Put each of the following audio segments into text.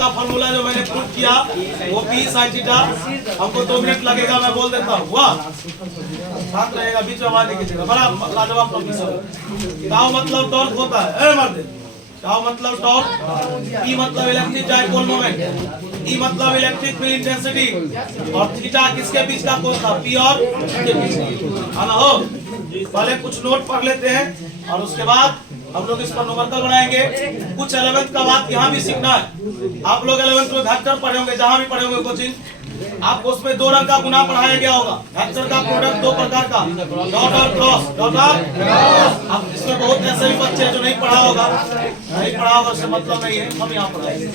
का फॉर्मूला जो मैंने प्रूव किया वो P sin थीटा, हमको 2 मिनट लगेगा, मैं बोल देता हूँ। वाह, शांत रहेगा, बीच में आवाज नहीं कीजिएगा, बड़ा लाजवाब टॉपिक है। टाउ मतलब टॉर्क होता है, मर्द। टाउ मतलब टॉर्क, ई मतलब इलेक्ट्रिक डाइपोल मोमेंट, ई मतलब इलेक्ट्रिक फील्ड इंटेंसिटी, और थीटा किसके बीच का कोण था? P और के बीच का, है ना? हो, पहले कुछ नोट पढ़ लेते हैं और उसके बाद हम लोग इस पर न्यूमेरिकल बनाएंगे। कुछ 11th का बात यहाँ भी सीखना है। आप लोग 11th में वेक्टर पढ़े होंगे, जहाँ भी पढ़े होंगे कोचिंग, आपको उसमें 2 रंग का गुना पढ़ाया गया होगा। वेक्टर का प्रोडक्ट 2 प्रकार का, डॉट और क्रॉस। डॉट और क्रॉस, अब इसमें बहुत ऐसे भी बच्चे हैं जो नहीं पढ़ा होगा, उससे मतलब नहीं है, हम यहाँ पढ़ाएंगे।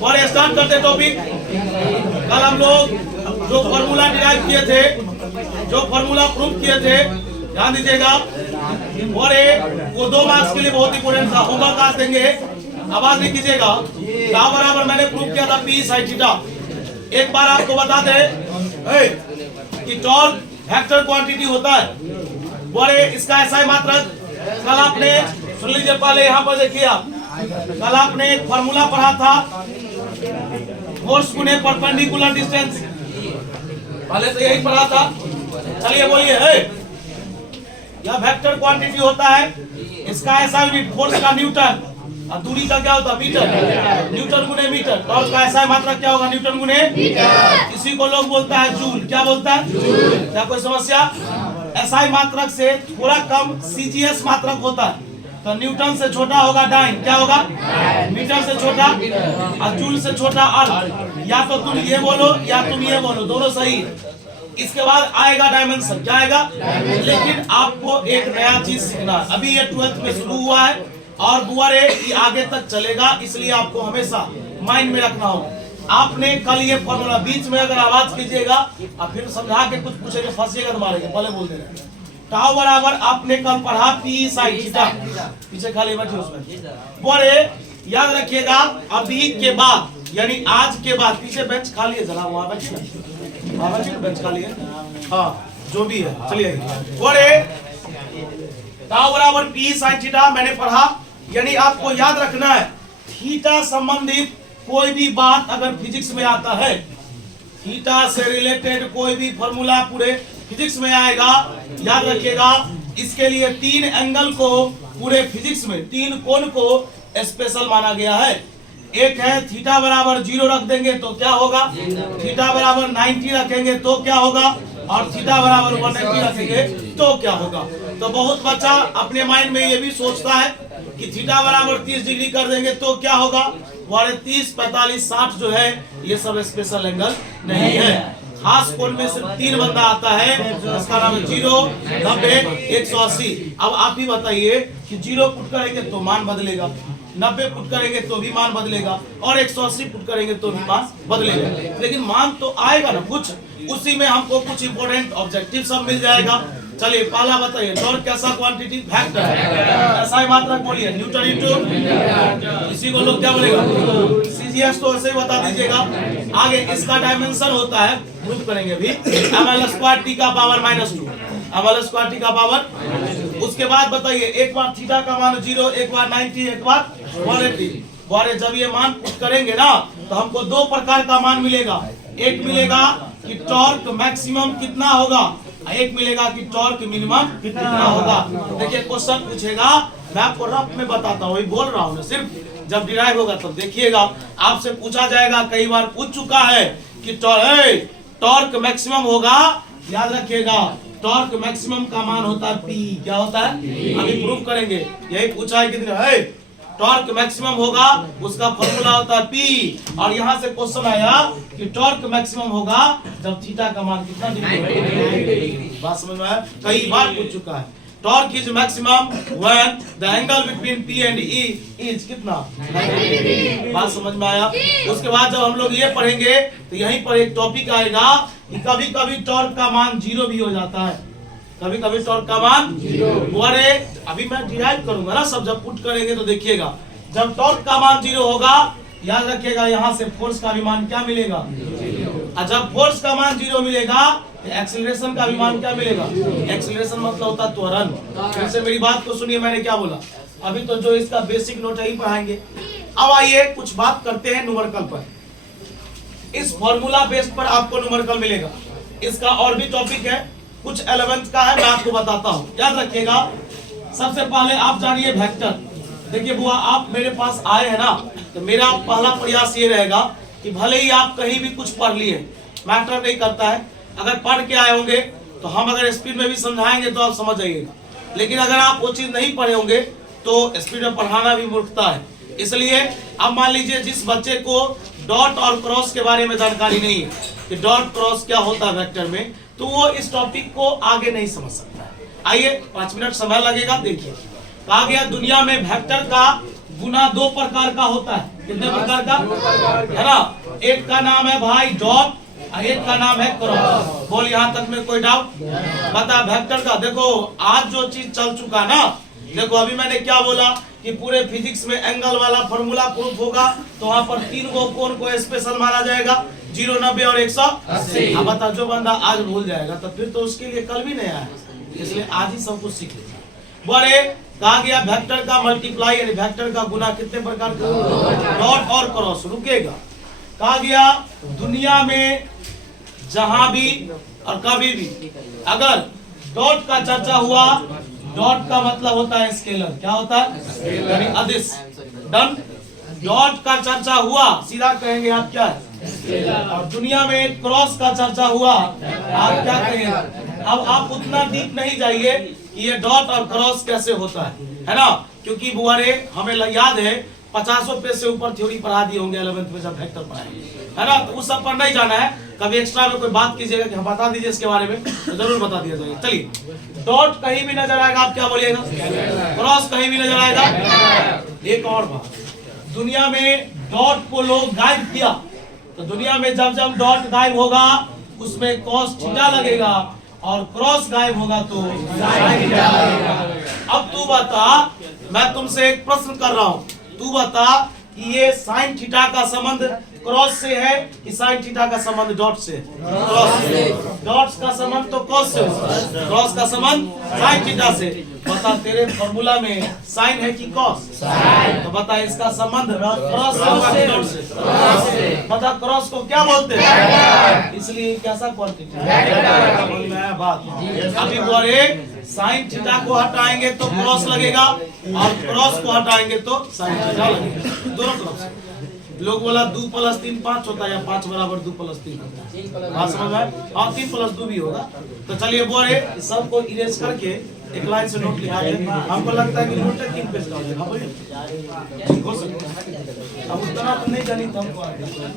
और स्टार्ट करते टॉपिक। कल हम लोग जो फॉर्मूला डिराइव किए थे, जो फॉर्मूला प्रूव किए थे, ध्यान दीजिएगा। और वो 2 मार्क्स के लिए बहुत इंपोर्टेंट था, होमवर्क आज देंगे, आवाज नहीं कीजिएगा। का बराबर मैंने प्रूव किया था P sin थीटा। एक बार आपको बता दे कि टॉर्क वेक्टर क्वांटिटी होता है, और इसका SI मात्रक कल आपने सुन लीजिए। पहले यहाँ पर देखिए, आप कल आपने एक फॉर्मूला पढ़ा था, फोर्स गुने परपेंडिकुलर डिस्टेंस, पहले तो यही पढ़ा था। चलिए बोलिए, यह वेक्टर क्वांटिटी होता है, इसका SI यूनिट फोर्स का न्यूटन, और दूरी का क्या होता है? मीटर। न्यूटन गुने मीटर। और का SI मात्रक क्या होगा? न्यूटन गुने मीटर। इसी को लोग बोलता है जूल। क्या बोलता है? जूल। क्या कोई समस्या? SI मात्रक से थोड़ा कम CGS मात्रक होता है, तो न्यूटन से छोटा होगा डाइन। क्या होगा? मीटर से छोटा, और जूल से छोटा अर्थ। या तो तुम ये बोलो या तुम ये बोलो, दोनों सही। इसके बाद आएगा डायमेंशन। क्या आएगा? लेकिन आपको एक नया चीज सीखना है। अभी ये 12th में शुरू हुआ है और बुआरे ये आगे तक चलेगा, इसलिए आपको हमेशा माइंड में रखना हो। आपने कल ये फॉर्मूला, बीच में अगर आवाज कीजिएगा और फिर समझा के कुछ पूछेंगे, फंसिएगा तो मारेंगे, पहले बोल दे रहे। टाउ बराबर आपने कल पढ़ा P sin थीटा, पीछे खाली बैठे उसमें। और याद रखिएगा, अभी के बाद यानी आज के बाद, पीछे बेंच खाली है, जरा वहां बैठिए ना, वहां बैठिए, बेंच खाली है, हाँ जो भी है। चलिए, और टाउ बराबर P sin थीटा मैंने पढ़ा, यानी आपको याद रखना है, थीटा संबंधित कोई भी बात अगर फिजिक्स में आता है, थीटा से रिलेटेड कोई भी फॉर्मूला पूरे फिजिक्स में आएगा, याद रखिएगा, इसके लिए 3 एंगल को पूरे फिजिक्स में, 3 कोण को स्पेशल माना गया है। एक है थीटा बराबर 0 रख देंगे तो क्या होगा? थीटा बराबर 90 रखेंगे तो क्या होगा? और थीटा बराबर 180 रखेंगे तो क्या होगा? तो बहुत बच्चा अपने माइंड में ये भी सोचता है कि थीटा बराबर 30 डिग्री कर देंगे तो क्या होगा? 30, 45, 60 जो है ये सब स्पेशल एंगल नहीं है। खास कोण में सिर्फ 3 बंदा आता है, इसका नाम है 0, 90, 180। अब आप ही बताइए कि 0 पुट करेंगे तो मान बदलेगा, 90 पुट करेंगे तो भी मान बदलेगा, और 180 पुट करेंगे तो भी मान बदलेगा, लेकिन मान तो आएगा ना कुछ। उसी में हमको कुछ इंपोर्टेंट ऑब्जेक्टिव सब मिल जाएगा। चलिए, पहला बताइए, टॉर्क कैसा क्वांटिटी? वेक्टर। ऐसा ही मात्रक बोलिए, न्यूटन इंटू, इसी को लोग क्या बोलेगा? CGS। तो ऐसे ही बता दीजिएगा। आगे इसका डायमेंशन होता है, प्रूव करेंगे अभी, ml² का पावर -2, ml² का पावर। उसके बाद बताइए, एक बार थीटा का मान 0, एक बार 90, एक बार 180। और जब ये मान पुट करेंगे ना, तो हमको 2 प्रकार का मान मिलेगा। एक मिलेगा कि टॉर्क मैक्सिमम कितना होगा, एक मिलेगा कि टॉर्क मिनिमम कितना होगा। देखिए, क्वेश्चन पूछेगा, मैं आपको रफ में बताता हूँ, बोल रहा हूँ, सिर्फ जब डिराइव होगा तब देखिएगा। आपसे पूछा जाएगा, कई बार पूछ चुका है कि टॉर्क मैक्सिमम होगा, याद रखिएगा, टॉर्क मैक्सिमम का मान होता है P। क्या होता है? अभी प्रूफ करेंगे। यही पूछा है कितने, टॉर्क मैक्सिमम होगा, उसका फॉर्मूला होता है P। और यहाँ से क्वेश्चन आया कि टॉर्क मैक्सिमम होगा जब थीटा का मान कितना डिग्री। बात समझ में आया? कई बार पूछ चुका है। Torque is maximum when the angle between P and E is कितना? 90 डिग्री। बात समझ में आया? उसके बाद जब हम लोग ये पढ़ेंगे तो यहीं पर एक टॉपिक आएगा कि कभी कभी टॉर्क का मान 0 भी हो जाता है, कभी कभी टॉर्क का मान 0। और अभी मैं डिराइव करूंगा ना सब, जब पुट करेंगे तो देखिएगा, जब टॉर्क का मान 0 होगा, याद रखिएगा, यहाँ से फोर्स का भी मान क्या मिलेगा? और जब फोर्स का मान 0 मिलेगा एक्सीलरेशन का विमान क्या मिलेगा? एक्सीलरेशन मतलब होता है त्वरण। फिर से मेरी बात को सुनिए, मैंने क्या बोला। अभी तो जो इसका बेसिक नोट है ही पढ़ाएंगे। अब आइए कुछ बात करते हैं न्यूमेरिकल पर। इस फॉर्मूला बेस पर आपको न्यूमेरिकल मिलेगा। इसका और भी टॉपिक है, कुछ 11th का है, मैं आपको बताता हूँ, याद रखिएगा। सबसे पहले आप जानिए वेक्टर। देखिए बुआ, आप मेरे पास आए हैं ना, तो मेरा पहला प्रयास ये रहेगा कि भले ही आप कहीं भी कुछ पढ़ लिए, मैटर नहीं करता है। अगर पढ़ के आए होंगे तो हम अगर स्पीड में भी समझाएंगे तो आप समझ जाइएगा, लेकिन अगर आप वो चीज नहीं पढ़े होंगे तो स्पीड में पढ़ाना भी मूर्खता है। इसलिए अब मान लीजिए जिस बच्चे को डॉट और क्रॉस के बारे में जानकारी नहीं है कि डॉट क्रॉस क्या होता है वेक्टर में, तो वो इस टॉपिक को आगे नहीं समझ सकता है। आइए 5 मिनट समय लगेगा। देखिए कहा गया दुनिया में वेक्टर का गुना 2 प्रकार का होता है। कितने प्रकार का है ना? एक का नाम है भाई डॉट, एक का नाम है क्रॉस। बोल यहाँ तक में कोई डाउट? बता वेक्टर का। देखो आज जो चीज चल चुका ना, देखो अभी मैंने क्या बोला कि पूरे फिजिक्स में एंगल वाला फॉर्मूला प्रूफ होगा तो वहां पर 3 गो कोण को स्पेशल माना जाएगा, 0, 90 और 180। अब बता जो बंदा आज भूल जाएगा तो फिर तो उसके लिए कल भी नया है, इसलिए आज ही सब कुछ सीख लेगा। बोले कहा गया वेक्टर का मल्टीप्लाई यानी वेक्टर का गुना कितने प्रकार का? डॉट और क्रॉस। रुकेगा। कहा गया दुनिया में जहां भी और कभी भी अगर डॉट का चर्चा हुआ, डॉट का मतलब होता है स्केलर। क्या होता है? यानी अदिश। डन। डॉट का चर्चा हुआ, सीधा कहेंगे आप क्या है? और दुनिया में क्रॉस का चर्चा हुआ, आप क्या कहेंगे? अब आप उतना डीप नहीं जाइए कि ये डॉट और क्रॉस कैसे होता है ना? क्योंकि बुआरे हमें याद है 50 पेज से ऊपर थ्योरी पढ़ा दिए होंगे 11th में जब वेक्टर पढ़ाएंगे, है ना? तो उस सब पर नहीं जाना है। कभी एक्स्ट्रा में कोई बात कीजिएगा कि हम बता दीजिए इसके बारे में, तो जरूर बता दिया जाएगा। चलिए डॉट कहीं भी नजर आएगा, आप क्या बोलिएगा? क्रॉस कहीं भी नजर आएगा। एक और बात, दुनिया में डॉट को लोग गायब किया, तो दुनिया में जब जब डॉट गायब होगा उसमें कॉस थीटा लगेगा और क्रॉस गायब होगा तो साइन थीटा लगेगा। अब तू बता, मैं तुमसे एक प्रश्न कर रहा हूँ, तू बता कि ये साइन थीटा का संबंध क्रॉस से है कि साइन थीटा का संबंध डॉट से? क्रॉस से। डॉट का संबंध तो क्रॉस से, क्रॉस का संबंध साइन थीटा से। बता तेरे फॉर्मूला में साइन है कि कॉस? तो बता इसका संबंध क्रॉस से डॉट से। बता क्रॉस को क्या बोलते हैं? इसलिए कैसा क्वांटिटी है बात। अभी बोले साइन थीटा को हटाएंगे तो क्रॉस लगेगा और क्रॉस को हटाएंगे तो साइन थीटा लगेगा, दोनों तरफ से। लोग बोला 2 + 3 5 होता है या 5 = 2 + 3 होता है, बात समझ में? और 3 + 2 भी होगा। तो चलिए बोले सबको इरेज करके एक लाइन से नोट लिखा है। हमको लगता है कि नोट 3 पेज का हो जाएगा, हो सकता। अब उतना तो नहीं जानी तो हमको आपके साथ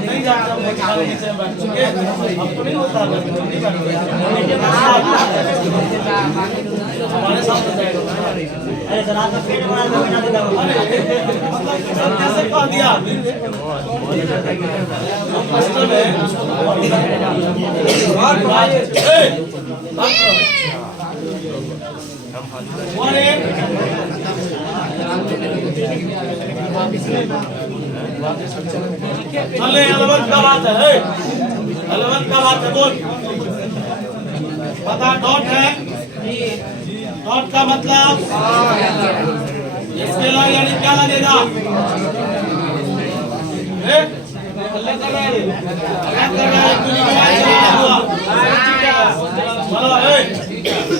नहीं जाता नहीं होता हमारे साथ कैसे कह दिया चले 11th का बात है, 11th का बात है। बोल बता डॉट है, डॉट का मतलब स्केलर यानी क्या लगेगा?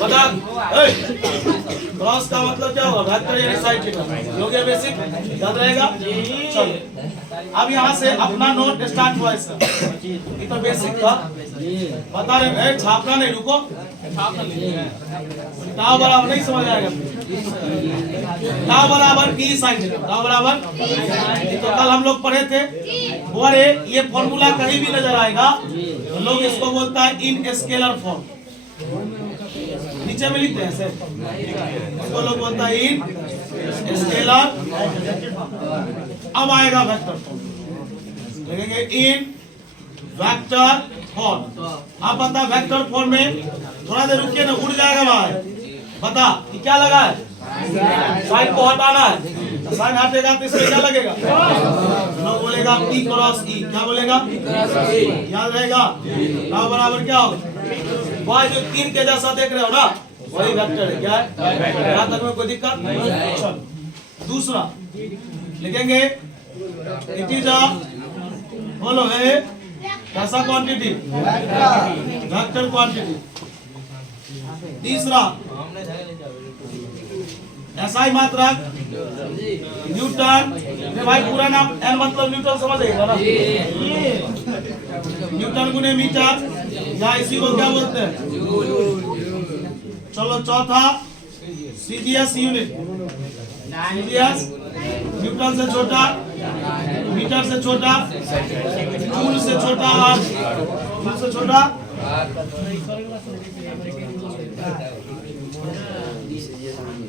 बता क्रॉस का मतलब क्या होगा? वेक्टर यानी साइड थीटा। हो गया बेसिक, याद रहेगा। चलिए अब यहाँ से अपना नोट स्टार्ट हुआ इसका। ये तो बेसिक था, बता रहे छापना नहीं, रुको टाउ बराबर नहीं समझ आएगा। टाउ बराबर पी साइन थीटा, टाउ बराबर तो कल हम लोग पढ़े थे। और ये फॉर्मूला कहीं भी नजर आएगा तो लोग इसको बोलता है इन स्केलर फॉर्म, नीचे में लिखते हैं सर, इसको लोग बोलता है इन स्केलर। अब आएगा वेक्टर फॉर्म, लिखेंगे इन वेक्टर फॉर्म। आप बता वेक्टर फॉर्म में थोड़ा देर रुकिए ना, उड़ जाएगा भाई। बता कि क्या लगा है? साइन को हटाना है, साइन हटेगा तो इसमें क्या लगेगा? लोग बोलेगा P क्रॉस E, क्या बोलेगा? याद रहेगा। ना बराबर क्या होगा? वह जो तीर के जैसा देख रहे हो ना, वही वेक्टर है। क्या है? यहाँ तक में कोई दिक्कत नहीं। चलो दूसरा लिखेंगे इट इज अ बोलो है कैसा क्वांटिटी? Vector quantity. तीसरा एसआई मात्रक न्यूटन। भाई पूरा नाम एन मतलब न्यूटन समझेगा ना? न्यूटन गुने मीटर, या इसी को क्या बोलते हैं? चलो चौथा सीजीएस यूनिट। सीजीएस न्यूटन से छोटा, मीटर से छोटा, जूल से छोटा, जूल से छोटा।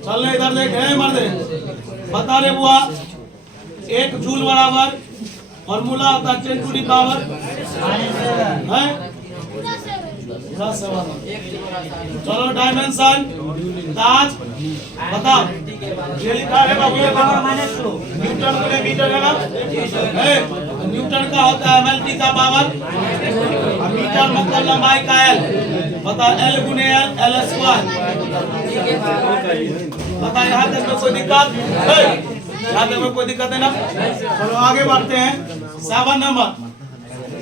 चलने इधर देख रहे मर्दे, बता रहे बुआ 1 जूल बराबर फॉर्मूला होता है 10 टू दी पावर है। चलो डायमेंशन ताज बता, ये लिखा है बाबू न्यूटन गुने मीटर है ना? न्यूटन का होता है ml का पावर, मीटर मतलब लंबाई का L, बता L गुने L, L स्क्वायर। बता यहाँ तक में कोई दिक्कत? यहाँ तक में कोई दिक्कत है ना? चलो आगे बढ़ते हैं 7 नंबर।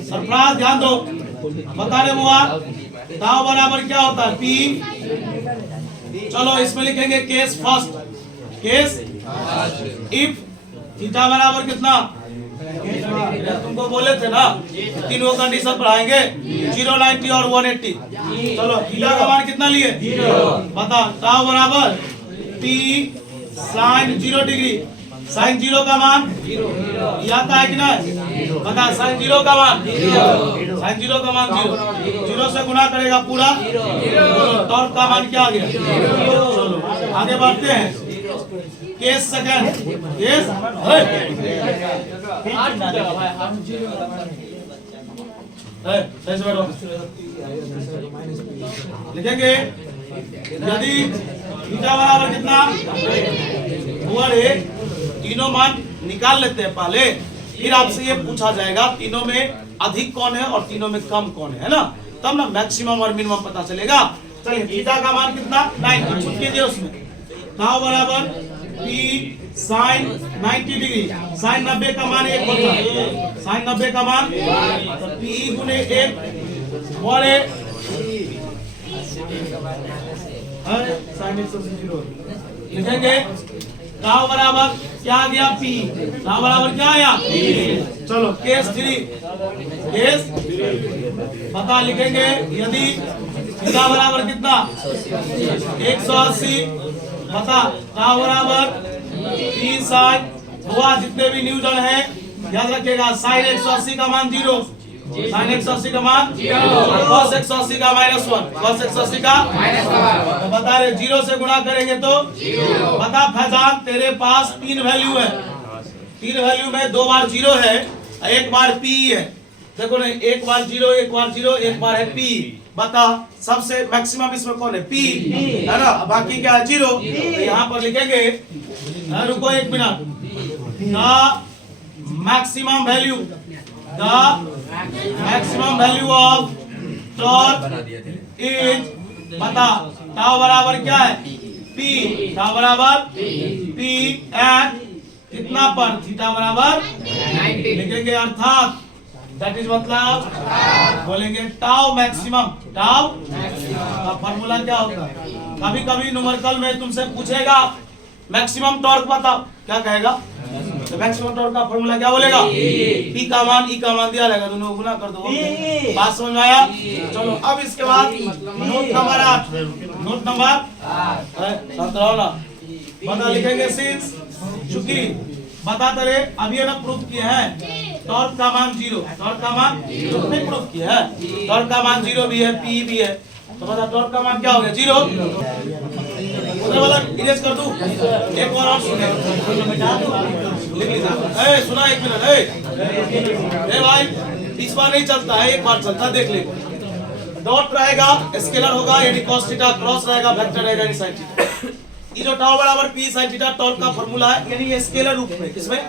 सरफराज ध्यान दो, बता रहे मुआ दाव बराबर क्या होता है? P। चलो इसमें लिखेंगे case first, case if theta बराबर कितना? तुमको बोले थे ना तीनों कंडीशन पढ़ाएंगे, 0, 90 और 180। चलो थीटा का मान कितना लिए? बता टाउ बराबर P साइन 0 डिग्री। साइन 0 का मान ये आता है कि नहीं? बता साइन 0 का मान, साइन 0 का मान 0 से गुना करेगा पूरा, टॉर्क का मान क्या आ गया? चलो आगे बढ़ते हैं। केस सेकंड, केस लिखेंगे यदि थीटा बराबर कितना? तीनों मान निकाल लेते हैं पहले, फिर आपसे ये पूछा जाएगा तीनों में अधिक कौन है और तीनों में कम कौन है ना? तब ना मैक्सिमम और मिनिमम पता चलेगा। चलिए थीटा का मान कितना? 90। छूट कीजिए उसमें टाउ बराबर P साइन 90 डिग्री। साइन 90 का मान 1 होता है, साइन 90 का मान तो P गुने 1 और साइन 180 लिखेंगे। टाउ बराबर क्या आ गया? P। टाउ बराबर क्या आया? चलो केस 3, केस बता लिखेंगे यदि थीटा बराबर कितना? 180। बता टाउ बराबर P साइन हुआ, जितने भी न्यूटन है याद रखिएगा। साइन 180 का मान 0, साइन 180 का मान 0, cos 180 का -1, cos 180 का तो बता रहे 0 से गुणा करेंगे तो 0। बता फैजान तेरे पास 3 वैल्यू है, 3 वैल्यू में 2 बार 0 है, 1 बार P है। देखो नहीं, 1 बार 0, 1 बार 0, 1 बार है P। बता सबसे मैक्सिमम इसमें कौन है? P है ना? बाकी क्या है? 0। तो यहाँ पर लिखेंगे, रुको 1 minute, the maximum value, the maximum value of torque is, बता टाउ बराबर क्या है? P का बराबर P एट कितना पर थीटा बराबर 90 लिखेंगे, अर्थात दैट इज मतलब बोलेंगे टाउ मैक्सिमम। टाउ का फॉर्मूला क्या होता है? कभी कभी न्यूमेरिकल में तुमसे पूछेगा मैक्सिमम टॉर्क बताओ, क्या कहेगा? तो मैक्सिमम टॉर्क का फॉर्मूला क्या बोलेगा? P का मान E का मान दिया रहेगा, दोनों गुना कर दो। बात समझ में आया? चलो अब इसके बाद नोट नंबर 8, नोट नंबर 17 बता लिखेंगे सिंस, चूंकि बताते रहे अभी ना प्रूफ किए हैं टॉर्क का मान 0, टॉर्क का मान 0 नहीं प्रूफ किया है, टॉर्क का मान 0 भी है, P भी है, तो बता टॉर्क का मान क्या हो गया? 0। उधर वाला इरेज कर दूं, एक और सुने, लिख लीजिए। ए सुना, एक मिनट, ए भाई इस बार नहीं चलता है, एक बार चलता, देख ले। डॉट रहेगा स्केलर होगा यानी cos थीटा, क्रॉस रहेगा वेक्टर रहेगा यानी sin थीटा। ये जो टाउ बराबर P sin थीटा टॉर्क का फॉर्मूला है, यानी ये स्केलर रूप में, किसमें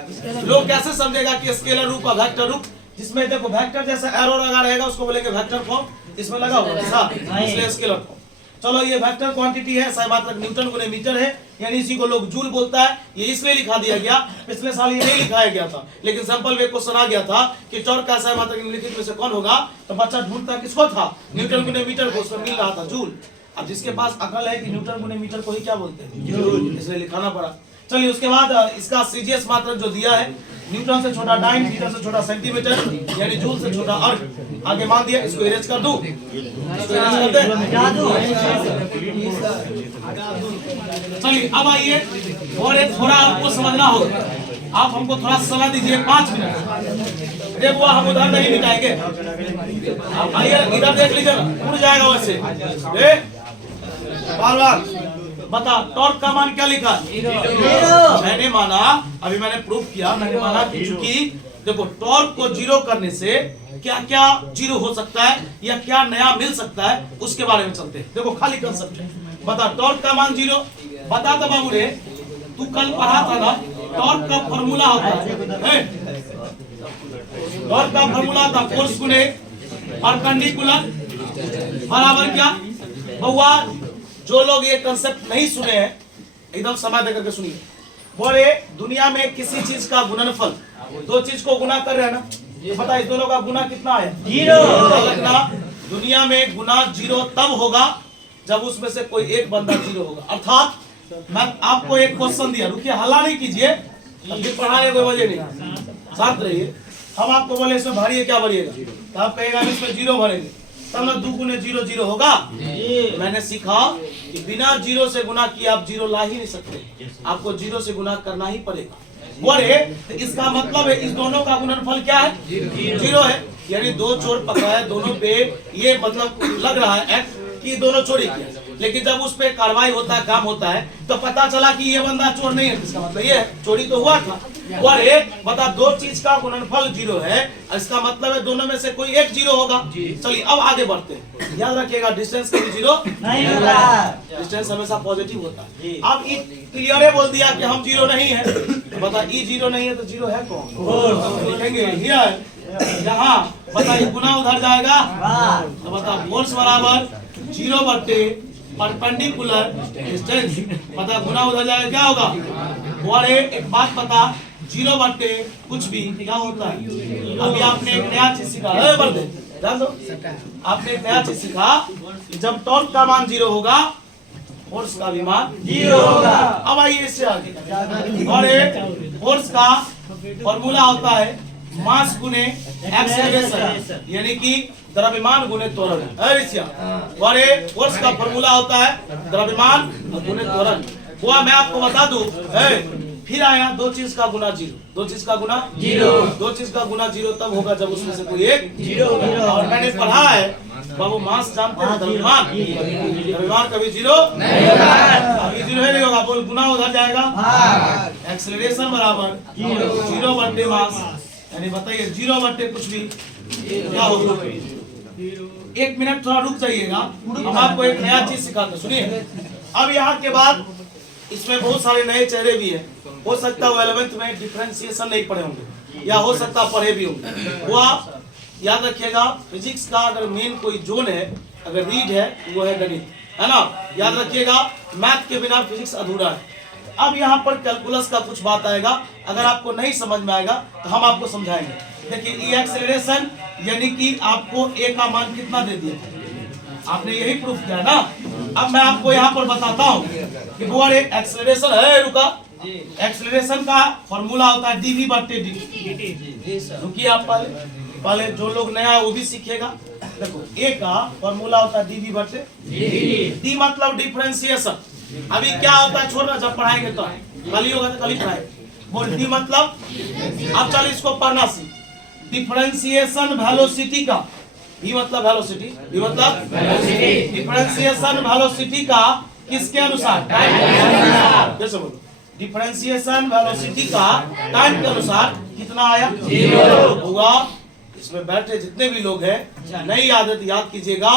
लोग कैसे समझेगा कि स्केलर रूप का वेक्टर रूप, जिसमें देखो वेक्टर जैसा एरो लगा रहेगा उसको बोलेंगे वेक्टर फॉर्म, इसमें लगा होगा इसलिए स्केलर फॉर्म। चलो ये वेक्टर क्वांटिटी है, सही बात है, न्यूटन गुने मीटर है, यानी इसी को लोग जूल बोलता है। ये इसलिए लिखा दिया गया, पिछले साल ये नहीं लिखाया गया था, लेकिन सैंपल में क्वेश्चन आ गया था कि टॉर्क का सही मात्रा निम्नलिखित में से कौन होगा, तो बच्चा ढूंढता किसको था? न्यूटन गुने मीटर को, उसमें मिल रहा था जूल। अब जिसके पास अकल है कि न्यूटन गुने मीटर को ही क्या बोलते हैं, जूल, इसलिए लिखाना पड़ा। चलिए उसके बाद इसका सीजीएस मात्रक जो दिया है, न्यूटन से छोटा डाइन, मीटर से छोटा सेंटीमीटर, यानी जूल से छोटा अर्ग, आगे मान दिया। इसको इरेज कर दूं, इसको इरेज कर दे। चलिए अब आइए और एक थोड़ा आपको समझना होगा, आप हमको थोड़ा समय दीजिए 5 मिनट। अरे वो हम उधर नहीं मिटाएंगे, आप आइए इधर देख लीजिए ना, उड़ जाएगा वैसे। बार बार बता टॉर्क का मान क्या लिखा? 0। मैंने माना, अभी मैंने प्रूफ किया, मैंने माना कि चूंकि देखो टॉर्क को 0 करने से क्या क्या 0 हो सकता है या क्या नया मिल सकता है, उसके बारे में चलते हैं। देखो खाली कंसेप्ट है, बता टॉर्क का मान 0 बता। तो बाबू रे तू कल पढ़ा था ना, टॉर्क का फॉर्मूला होता है, टॉर्क का फॉर्मूला था फोर्स गुने परपेंडिकुलर बराबर क्या? बउआ जो लोग ये कंसेप्ट नहीं सुने हैं एकदम समय देकर के सुनिए। बोले दुनिया में किसी चीज का गुणनफल, दो चीज को गुना कर रहे हैं ना, पता है इस दोनों का गुना कितना है? 0। दुनिया में गुना 0 तब होगा जब उसमें से कोई एक बंदा 0 होगा। अर्थात मैं आपको एक क्वेश्चन दिया, रुकिए हल्ला नहीं कीजिए, अभी पढ़ाने कोई वजह नहीं, शांत रहिए। हम आपको बोले इसमें भरिए, क्या भरिएगा? तो आप कहेगा इसमें 0 भरेंगे, तब ना 2 गुने 0 0 होगा। मैंने सीखा कि बिना 0 से गुना किए आप 0 ला ही नहीं सकते, आपको 0 से गुना करना ही पड़ेगा। बोले तो इसका मतलब है इस दोनों का गुणनफल क्या है? 0 है, यानी दो चोर पकड़ाए, दोनों पे ये मतलब लग रहा है कि दोनों चोरी किया, लेकिन जब उस पे कार्रवाई होता है, काम होता है, तो पता चला कि ये बंदा चोर नहीं है, इसका मतलब ये है चोरी तो हुआ था। और एक बता दो चीज का गुणनफल 0 है, इसका मतलब है दोनों में से कोई एक 0 होगा। चलिए अब आगे बढ़ते हैं, याद रखिएगा डिस्टेंस कभी 0 नहीं होता, डिस्टेंस हमेशा पॉजिटिव होता है। अब ई क्लियर बोल दिया कि हम 0 नहीं है, तो बता ई 0 नहीं है तो 0 है कौन? लिखेंगे हियर, यहाँ बताइए गुना उधर जाएगा, तो बता फोर्स बराबर 0 बटे परपेंडिकुलर डिस्टेंस, पता गुना उधर जाएगा क्या होगा? और एक बात पता 0 बटे कुछ भी क्या होता है? अभी आपने एक नया चीज सीखा, ध्यान दो, आपने एक नया चीज सीखा, जब टॉर्क का मान 0 होगा फोर्स का भी मान 0 होगा। अब आइए इससे आगे, और एक फोर्स का फॉर्मूला होता है मास गुने एक्सेलरेशन, यानी कि द्रव्यमान गुने त्वरण। और एक फोर्स का फॉर्मूला होता है द्रव्यमान गुने त्वरण। वो मैं आपको बता दूं, फिर आया दो चीज का गुना 0, दो चीज का गुना 0, दो चीज का गुना 0 तब होगा जब उसमें से कोई एक 0 होगा। और मैंने पढ़ा है बाबू मास जानते हैं, द्रव्यमान, द्रव्यमान कभी 0 नहीं होगा, अभी 0 नहीं होगा, बोल गुना उधर जाएगा, एक्सेलरेशन बराबर 0 बटे मास, यानी बताइए 0 बटे कुछ भी क्या होगा? 1 मिनट थोड़ा रुक जाइएगा, हम आपको एक नया चीज सिखाते हैं, सुनिए। अब यहाँ के बाद इसमें बहुत सारे नए चेहरे भी हैं, हो सकता है 11th में डिफरेंशिएशन नहीं पढ़े होंगे, या हो सकता है पढ़े भी होंगे। वो आप याद रखिएगा, फिजिक्स का अगर मेन कोई जोन है, अगर रीड है वो है गणित, है ना। याद रखिएगा, मैथ के बिना फिजिक्स अधूरा है। अब यहाँ पर कैलकुलस का कुछ बात आएगा, अगर आपको नहीं समझ में आएगा तो हम आपको समझाएंगे। देखिए, ई एक्सेलरेशन यानी कि आपको ए का मान कितना दे दिया, आपने यही प्रूफ किया ना। अब मैं आपको यहाँ पर बताता हूँ कि वो एक एक्सेलरेशन है, रुका, एक्सेलरेशन का फॉर्मूला होता है dv बटे dt। रुकिए, आप पहले जो लोग नया वो भी सीखेगा। देखो, ए का फॉर्मूला होता है dv बटे डी, मतलब डिफरेंशिएशन। अभी क्या होता है छोड़ना, जब पढ़ाएंगे तो कल ही होगा, तो कल ही पढ़ाएंगे। बोल डी मतलब, अब चल इसको पढ़ना सीख, डिफरेंशिएशन वेलोसिटी का। डी मतलब वेलोसिटी, डी मतलब वेलोसिटी, डिफरेंशिएशन वेलोसिटी का किसके अनुसार, टाइम के अनुसार। कैसे बोलो, डिफरेंशिएशन वेलोसिटी का टाइम के अनुसार कितना आया, 0 होगा। इसमें बैठे जितने भी लोग हैं, नई आदत याद कीजिएगा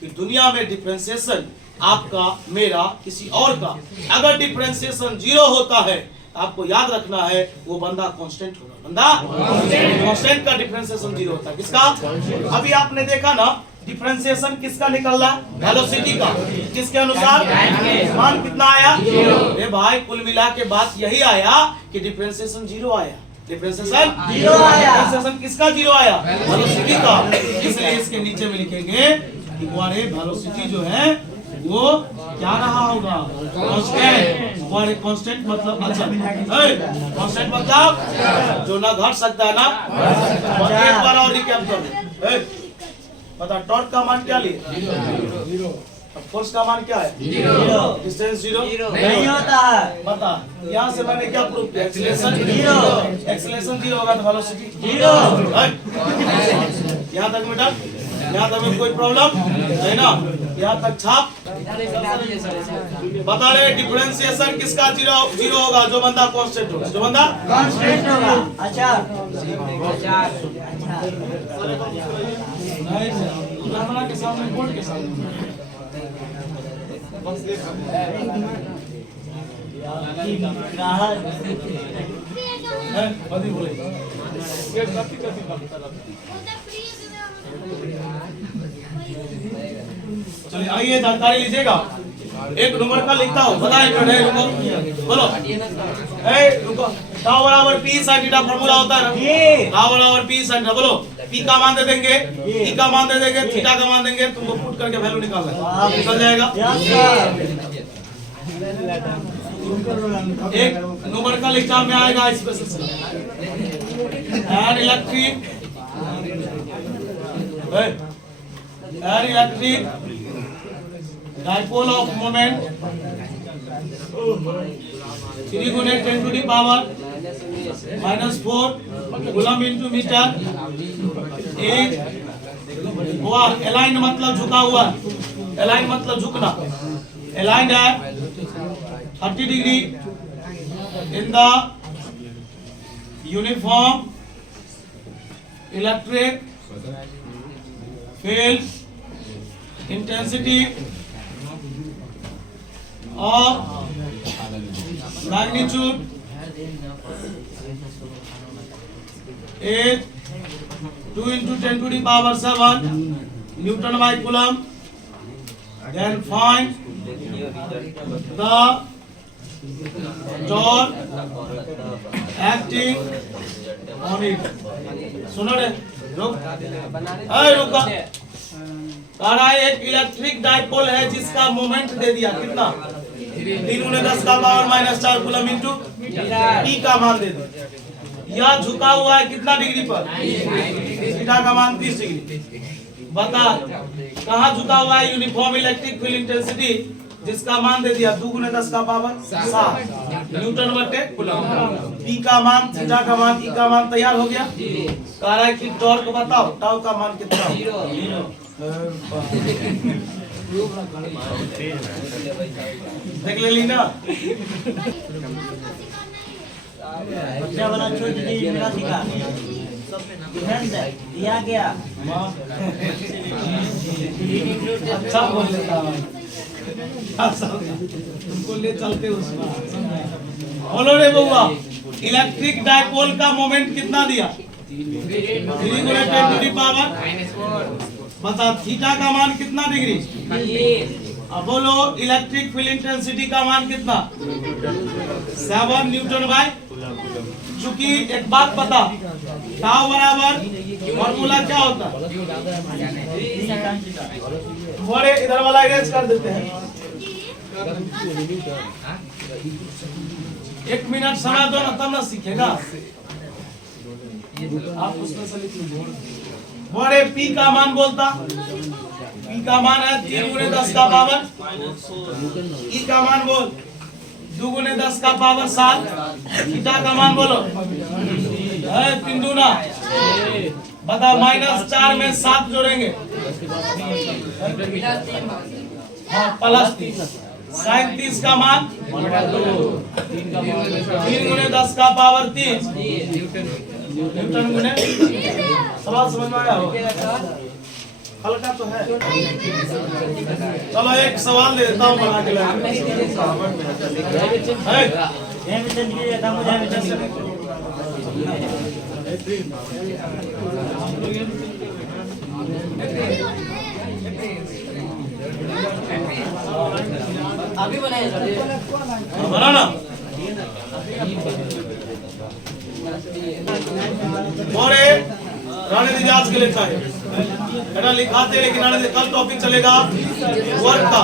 कि दुनिया में डिफरेंशिएशन आपका, मेरा, किसी और का, अगर डिफरेंशिएशन 0 होता है, आपको याद रखना है वो बंदा कांस्टेंट होगा। बंदा कांस्टेंट का डिफरेंशिएशन 0 होता है। किसका? अभी आपने देखा ना, डिफरेंशिएशन किसका निकल रहा, वेलोसिटी का, किसके अनुसार, मान कितना आया, 0। भाई कुल मिला के बात यही आया कि डिफरेंशिएशन 0 आया, डिफरेंशिएशन 0 आया। डिफरेंशिएशन किसका 0 आया, वेलोसिटी का। इसलिए इसके नीचे में लिखेंगे कि हमारे वेलोसिटी जो है वो क्या रहा होगा, कांस्टेंट। हमारे कांस्टेंट मतलब, अच्छा कांस्टेंट मतलब जो ना घट सकता है ना। एक बार और रिकैप कर, बता, टॉर्क का मान क्या लिए, फोर्स का मान क्या है, 0, डिस्टेंस 0 नहीं होता है। बता, यहाँ से मैंने क्या प्रूव किया, एक्सेलरेशन 0, एक्सेलरेशन 0 होगा तो वेलोसिटी 0। यहाँ तक बेटा, यहाँ तक में कोई प्रॉब्लम है ना, यहाँ तक छाप। बता रहे डिफरेंशिएशन किसका 0 होगा, जो बंदा कांस्टेंट होगा, जो बंदा कांस्टेंट होगा। अच्छा, के सामने, बोर्ड के सामने बोले चलिए, आइए जानकारी लीजिएगा। एक नंबर का लिखता हूँ, बताए रुको, बोलो, रुको, टाउ बराबर पी साइन थीटा फॉर्मूला होता है ना, टाउ बराबर पी साइन थीटा। बोलो, पी का मान दे देंगे, पी का मान दे देंगे, थीटा का मान देंगे, तुमको पुट करके वैल्यू निकालना है, निकल जाएगा। एक नंबर का एग्जाम में आएगा special, an electric dipole of moment 3 गुने 10 to the power -4 coulomb into metre. एक हुआ अलाइन मतलब झुका हुआ, अलाइन मतलब झुकना, अलाइंड है 30 degree in the uniform electric field intensity और magnitude is 2 into 10 to the power 7 Newton by Coulomb. Then find the torque acting on it. सुनो रे, रुक, एक इलेक्ट्रिक डाइपोल है जिसका मोमेंट दे दिया कितना, 3 गुने 10 का पावर -4 कूलम इनटू टी का मान दे दिया। यह झुका हुआ है कितना डिग्री पर, थीटा का मान 30 डिग्री। बता कहाँ झुका हुआ है, यूनिफॉर्म इलेक्ट्रिक फील्ड इंटेंसिटी जिसका मान दे दिया 2 गुने 10 का पावर 7 न्यूटन बटे कूलम। पी का मान, थीटा का मान, ई का मान तैयार हो गया। कह रहा है कि टॉर्क बताओ, टाउ का मान कितना, 0। देख ले ली ना, बच्चा वाला छोड़ दीजिए, मेरा सिखा दिया गया। अच्छा बोल लेता तुमको ले चलते उसमें। बोलो रे बउआ, इलेक्ट्रिक डाइपोल का मोमेंट कितना दिया, 3 गुने 10 टू दी पावर। बता थीटा का मान कितना डिग्री, अब बोलो इलेक्ट्रिक फील्ड इंटेंसिटी का मान कितना 7 न्यूटन बाय, चूंकि एक बात पता टाउ बराबर फॉर्मूला क्या होता है, थोड़े इधर वाला इरेज कर देते हैं। 1 मिनट समय दो ना, तब ना सीखेगा। आप उसमें से लिख लीजिए। बड़े पी का मान बोलता, पी का मान है 3 गुने 10 का पावर, ई का मान बोल 2 गुने 10 का पावर 7, थीटा का मान बोलो है 3 दूना, बता -4 में 7 जोड़ेंगे, हाँ +3, sin 30 का मान 3 गुने 10 का पावर 3 न्यूटन गुने। सवाल समझ में आया हो? हल्का तो है। चलो एक सवाल दे देता हूँ बना के अभी बनाए बना ना। और राणे दीदी आज के लिए था, लिखाते लेकिन राणे कल टॉपिक चलेगा वर्क का।